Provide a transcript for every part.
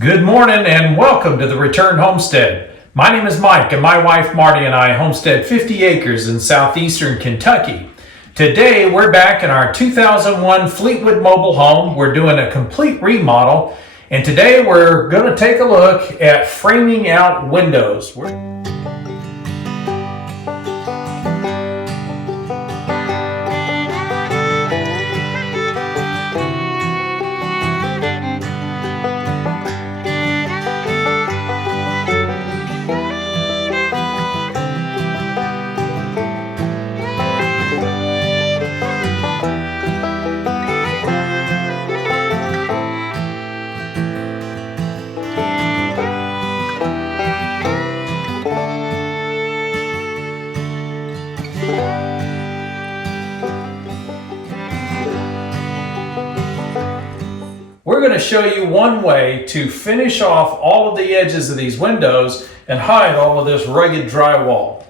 Good morning and welcome to the Return Homestead. My name is Mike and my wife Marty and I homestead 50 acres in southeastern Kentucky. Today we're back in our 2001 Fleetwood mobile home. We're doing a complete remodel and today we're going to take a look at framing out windows. We're going to show you one way to finish off all of the edges of these windows and hide all of this rugged drywall.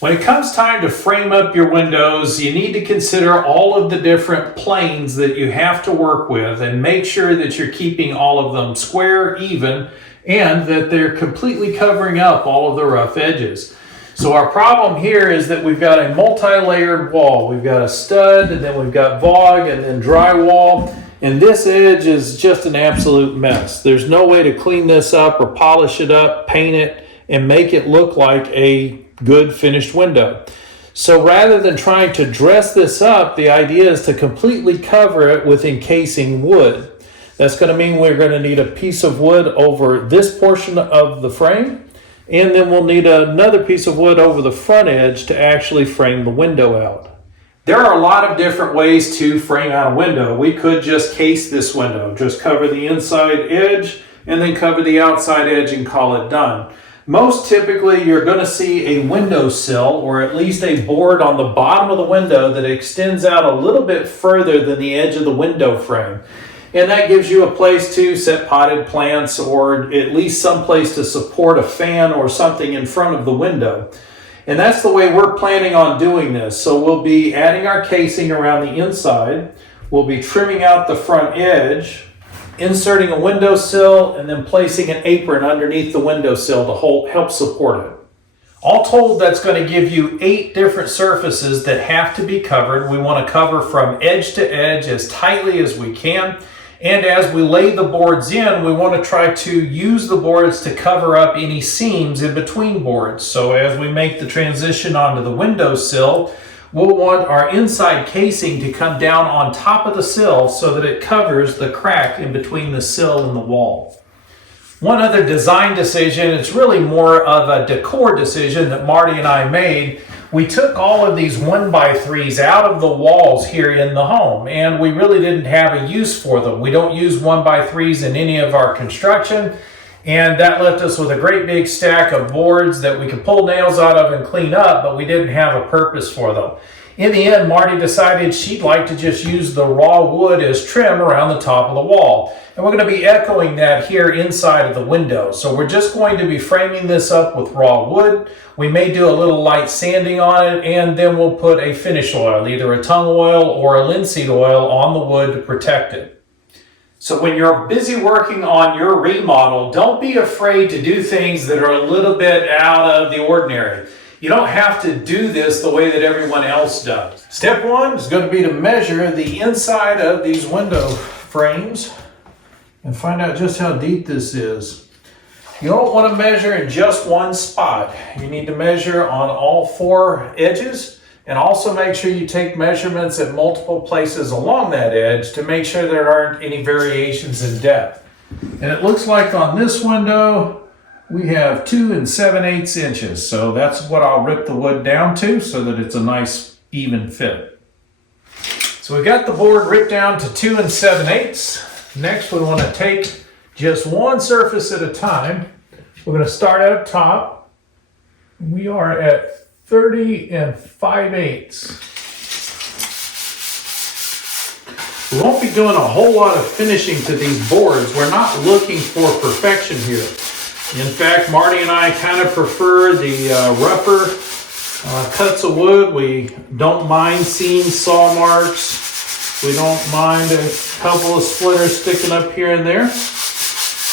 When it comes time to frame up your windows, you need to consider all of the different planes that you have to work with and make sure that you're keeping all of them square, even, and that they're completely covering up all of the rough edges. So our problem here is that we've got a multi-layered wall. We've got a stud, and then we've got VOG, and then drywall. And this edge is just an absolute mess. There's no way to clean this up or polish it up, paint it, and make it look like a good finished window. So rather than trying to dress this up, the idea is to completely cover it with encasing wood. That's going to mean we're going to need a piece of wood over this portion of the frame, and then we'll need another piece of wood over the front edge to actually frame the window out. There are a lot of different ways to frame out a window. We could just case this window, just cover the inside edge and then cover the outside edge and call it done. Most typically you're going to see a window sill or at least a board on the bottom of the window that extends out a little bit further than the edge of the window frame. And that gives you a place to set potted plants or at least some place to support a fan or something in front of the window. And that's the way we're planning on doing this. So we'll be adding our casing around the inside. We'll be trimming out the front edge, inserting a windowsill, and then placing an apron underneath the windowsill to help support it. All told, that's going to give you 8 different surfaces that have to be covered. We want to cover from edge to edge as tightly as we can. And as we lay the boards in, we want to try to use the boards to cover up any seams in between boards. So as we make the transition onto the windowsill, we'll want our inside casing to come down on top of the sill so that it covers the crack in between the sill and the wall. One other design decision, it's really more of a decor decision that Marty and I made. We took all of these 1x3s out of the walls here in the home, and we really didn't have a use for them. We don't use 1x3s in any of our construction, and that left us with a great big stack of boards that we could pull nails out of and clean up, but we didn't have a purpose for them. In the end, Marty decided she'd like to just use the raw wood as trim around the top of the wall. And we're going to be echoing that here inside of the window. So we're just going to be framing this up with raw wood. We may do a little light sanding on it, and then we'll put a finish oil, either a tung oil or a linseed oil on the wood to protect it. So when you're busy working on your remodel, don't be afraid to do things that are a little bit out of the ordinary. You don't have to do this the way that everyone else does. Step 1 is going to be to measure the inside of these window frames and find out just how deep this is. You don't want to measure in just one spot. You need to measure on all 4 edges, and also make sure you take measurements at multiple places along that edge to make sure there aren't any variations in depth. And it looks like on this window we have 2 7/8 inches. So that's what I'll rip the wood down to so that it's a nice even fit. So we've got the board ripped down to 2 7/8. Next, we want to take just one surface at a time. We're going to start up top. We are at 30 5/8. We won't be doing a whole lot of finishing to these boards. We're not looking for perfection here. In fact, Marty and I kind of prefer the rougher cuts of wood. We don't mind seam saw marks. We don't mind a couple of splinters sticking up here and there.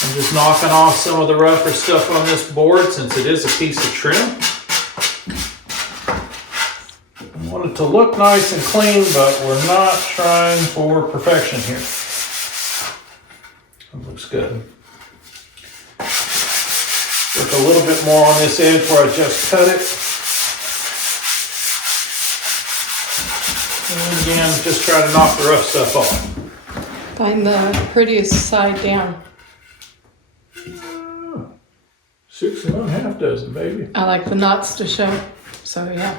I'm just knocking off some of the rougher stuff on this board since it is a piece of trim. I want it to look nice and clean, but we're not trying for perfection here. That looks good. Work a little bit more on this edge where I just cut it. And again, just try to knock the rough stuff off. Find the prettiest side down. 6 1/2 dozen, baby. I like the knots to show, so yeah.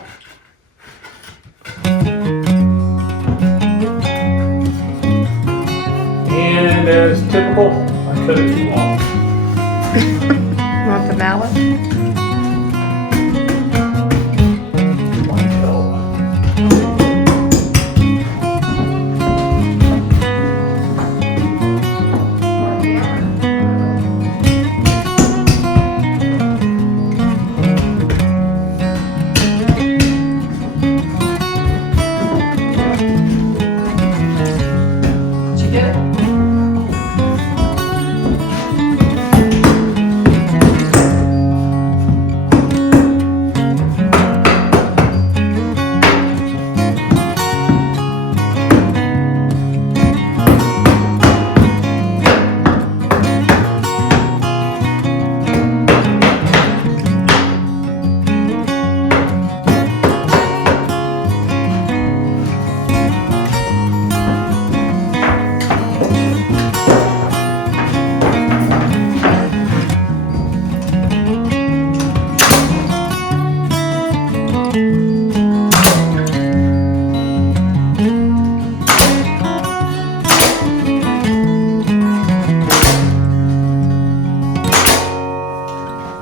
And as typical, I cut it too long. Want the mallet?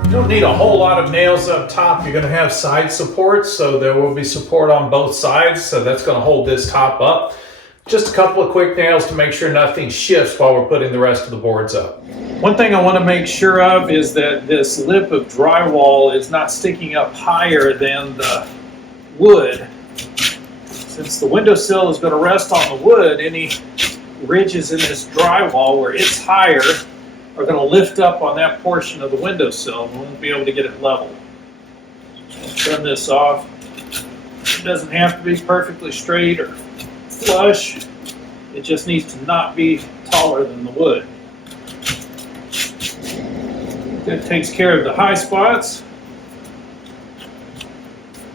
You don't need a whole lot of nails up top. You're going to have side supports, so there will be support on both sides, so that's going to hold this top up. Just a couple of quick nails to make sure nothing shifts while we're putting the rest of the boards up. One thing I want to make sure of is that this lip of drywall is not sticking up higher than the wood. Since the windowsill is going to rest on the wood, any ridges in this drywall where it's higher are going to lift up on that portion of the windowsill and we won't be able to get it level. So trim this off. It doesn't have to be perfectly straight or flush. It just needs to not be taller than the wood. That takes care of the high spots.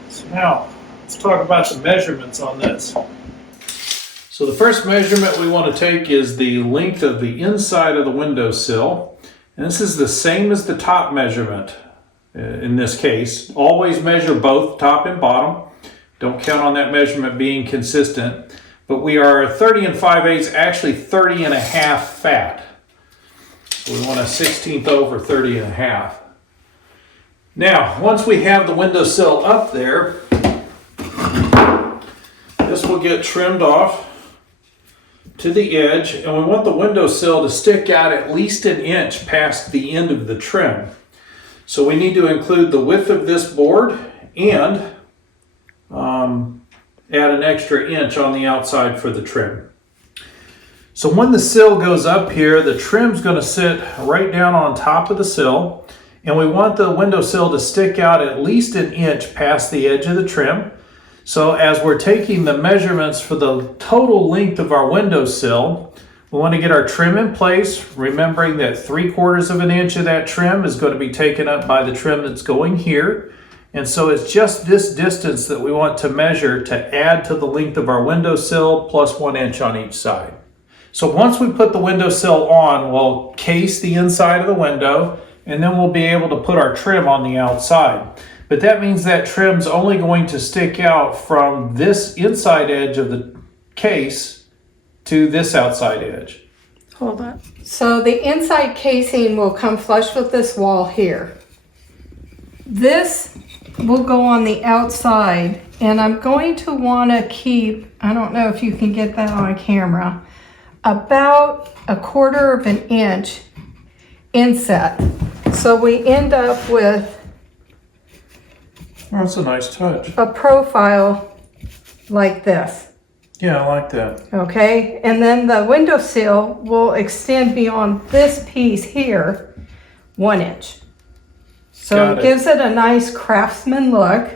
So now, let's talk about the measurements on this. So the first measurement we want to take is the length of the inside of the windowsill. And this is the same as the top measurement in this case. Always measure both top and bottom. Don't count on that measurement being consistent. But we are 30 5/8, actually 30 1/2 fat. So we want a 1/16 over 30 1/2. Now, once we have the windowsill up there, this will get trimmed off to the edge, and we want the windowsill to stick out at least 1 inch past the end of the trim. So we need to include the width of this board and add an extra inch on the outside for the trim. So when the sill goes up here, the trim's going to sit right down on top of the sill, and we want the windowsill to stick out at least 1 inch past the edge of the trim. So as we're taking the measurements for the total length of our windowsill, we want to get our trim in place, remembering that 3/4 of an inch of that trim is going to be taken up by the trim that's going here. And so it's just this distance that we want to measure to add to the length of our windowsill plus 1 inch on each side. So once we put the windowsill on, we'll case the inside of the window, and then we'll be able to put our trim on the outside. But that means that trim's only going to stick out from this inside edge of the case to this outside edge. Hold on. So the inside casing will come flush with this wall here. This will go on the outside, and I'm going to want to keep, I don't know if you can get that on camera, about 1/4 of an inch inset. So we end up with That's a nice touch. a profile like this. Yeah, I like that. Okay, and then the windowsill will extend beyond this piece here 1 inch. So Got it it. gives it a nice craftsman look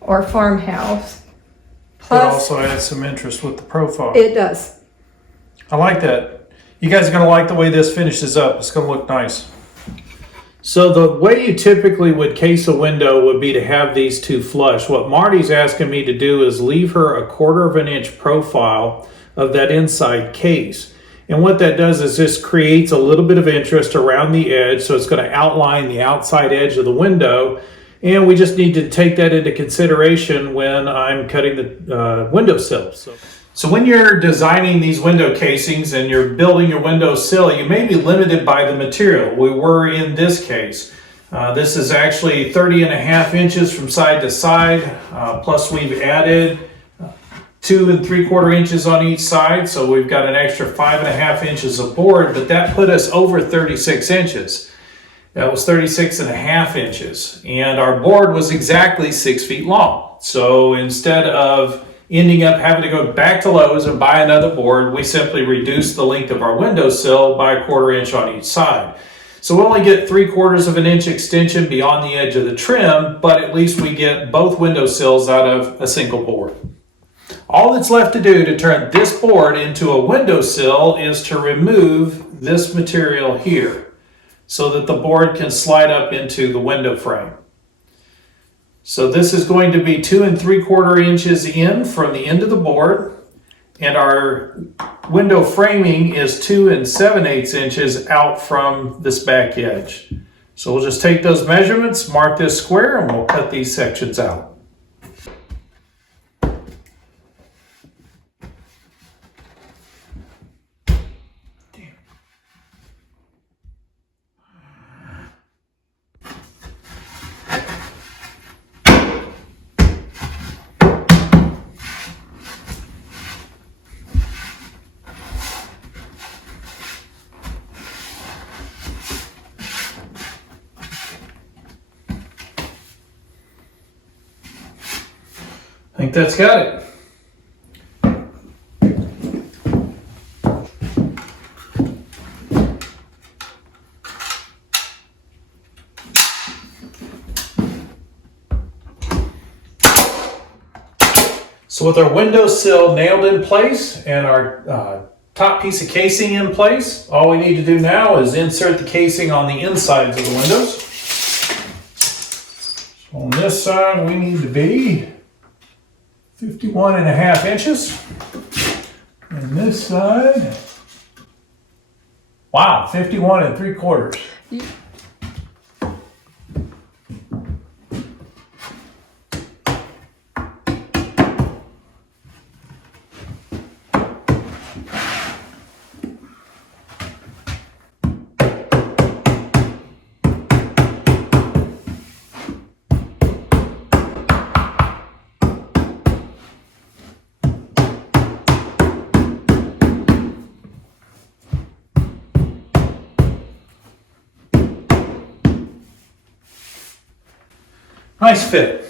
or farmhouse. But Plus, also adds some interest with the profile. it does. I like that. You guys are going to like the way this finishes up. It's going to look nice. So the way you typically would case a window would be to have these two flush. What Marty's asking me to do is leave her 1/4 of an inch profile of that inside case. And what that does is just creates a little bit of interest around the edge. So it's going to outline the outside edge of the window. And we just need to take that into consideration when I'm cutting the windowsill. So when you're designing these window casings and you're building your windowsill, you may be limited by the material. We were in this case. This is actually 30.5 inches from side to side, plus we've added 2 3/4 inches on each side, so we've got an extra 5.5 inches of board, but that put us over 36 inches. That was 36.5 inches, and our board was exactly 6 feet long. So instead of ending up having to go back to Lowe's and buy another board, we simply reduced the length of our windowsill by 1/4 inch on each side. So we only get 3/4 of an inch extension beyond the edge of the trim, but at least we get both windowsills out of a single board. All that's left to do to turn this board into a windowsill is to remove this material here so that the board can slide up into the window frame. So this is going to be 2 3/4 inches in from the end of the board, and our window framing is 2 7/8 inches out from this back edge. So we'll just take those measurements, mark this square, and we'll cut these sections out. I think that's got it. So with our windowsill nailed in place and our top piece of casing in place, all we need to do now is insert the casing on the insides of the windows. So on this side we need to be 51.5 inches. And this side, wow, 51 3/4. Nice fit.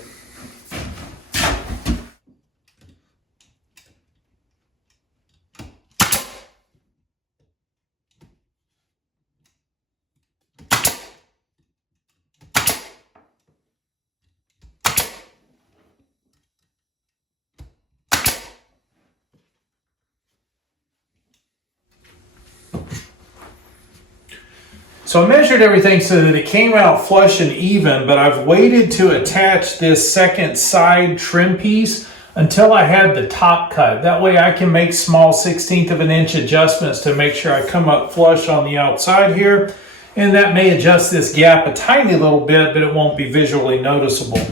So I measured everything so that it came out flush and even, but I've waited to attach this second side trim piece until I had the top cut. That way I can make small 1/16 of an inch adjustments to make sure I come up flush on the outside here. And that may adjust this gap a tiny little bit, but it won't be visually noticeable.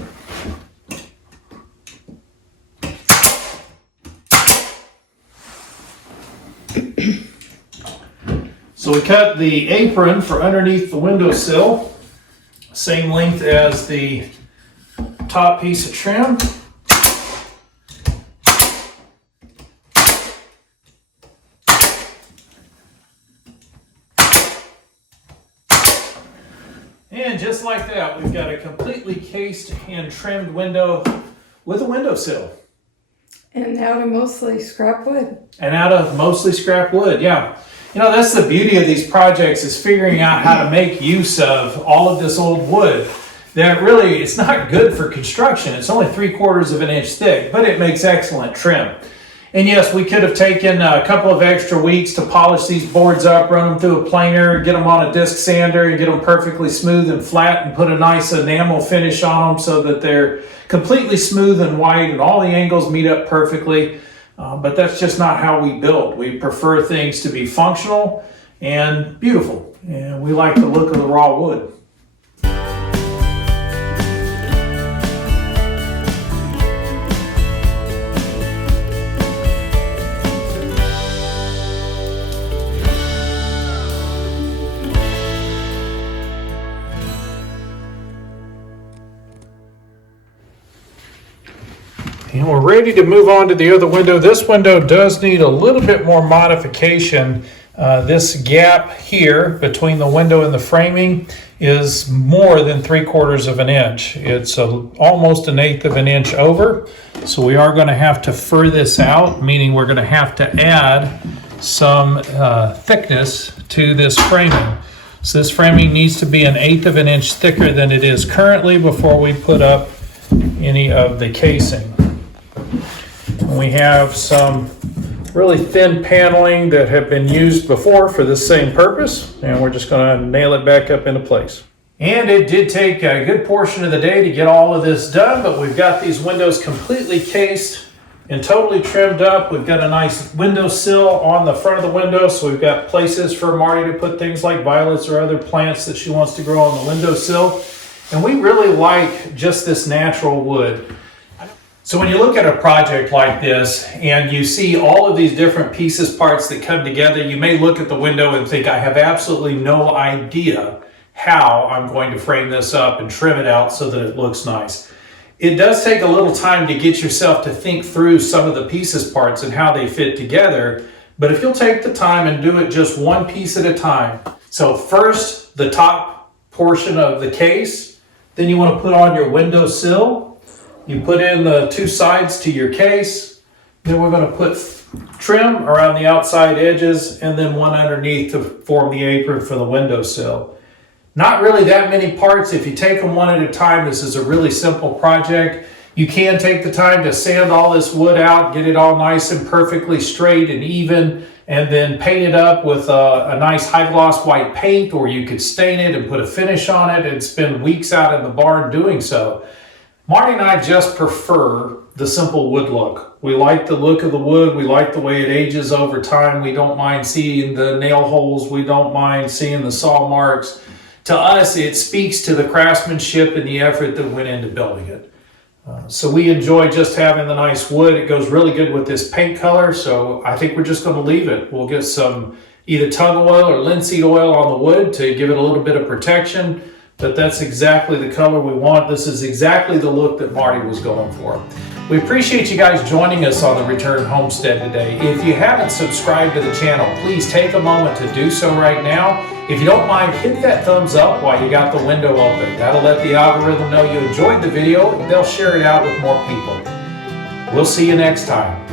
So we cut the apron for underneath the windowsill, same length as the top piece of trim. And just like that, we've got a completely cased and trimmed window with a windowsill. And out of mostly scrap wood. And out of mostly scrap wood, yeah. You know, that's the beauty of these projects, is figuring out how to make use of all of this old wood that really, it's not good for construction. It's only 3/4 of an inch thick, but it makes excellent trim. And yes, we could have taken a couple of extra weeks to polish these boards up, run them through a planer, get them on a disc sander and get them perfectly smooth and flat, and put a nice enamel finish on them so that they're completely smooth and white and all the angles meet up perfectly. But that's just not how we build. We prefer things to be functional and beautiful. And we like the look of the raw wood. And we're ready to move on to the other window. This window does need a little bit more modification. This gap here between the window and the framing is more than 3/4 of an inch. It's almost 1/8 of an inch over. So we are going to have to fur this out, meaning we're going to have to add some thickness to this framing. So this framing needs to be 1/8 of an inch thicker than it is currently before we put up any of the casing. We have some really thin paneling that have been used before for this same purpose, and we're just going to nail it back up into place. And it did take a good portion of the day to get all of this done, but we've got these windows completely cased and totally trimmed up. We've got a nice window sill on the front of the window, so we've got places for Marty to put things like violets or other plants that she wants to grow on the windowsill. And we really like just this natural wood. So when you look at a project like this and you see all of these different pieces, parts that come together, you may look at the window and think, I have absolutely no idea how I'm going to frame this up and trim it out so that it looks nice. It does take a little time to get yourself to think through some of the pieces, parts, and how they fit together. But if you'll take the time and do it just one piece at a time. So first, the top portion of the case, then you want to put on your windowsill. You put in the two sides to your case, then we're going to put trim around the outside edges and then one underneath to form the apron for the windowsill. Not really that many parts. If you take them one at a time, this is a really simple project. You can take the time to sand all this wood out, get it all nice and perfectly straight and even, and then paint it up with a nice high gloss white paint, or you could stain it and put a finish on it and spend weeks out in the barn doing so. Marty and I just prefer the simple wood look. We like the look of the wood. We like the way it ages over time. We don't mind seeing the nail holes. We don't mind seeing the saw marks. To us, it speaks to the craftsmanship and the effort that went into building it. So we enjoy just having the nice wood. It goes really good with this paint color, so I think we're just going to leave it. We'll get some either tung oil or linseed oil on the wood to give it a little bit of protection. But that's exactly the color we want. This is exactly the look that Marty was going for. We appreciate you guys joining us on the Return Homestead today. If you haven't subscribed to the channel, please take a moment to do so right now. If you don't mind, hit that thumbs up while you got the window open. That'll let the algorithm know you enjoyed the video, and they'll share it out with more people. We'll see you next time.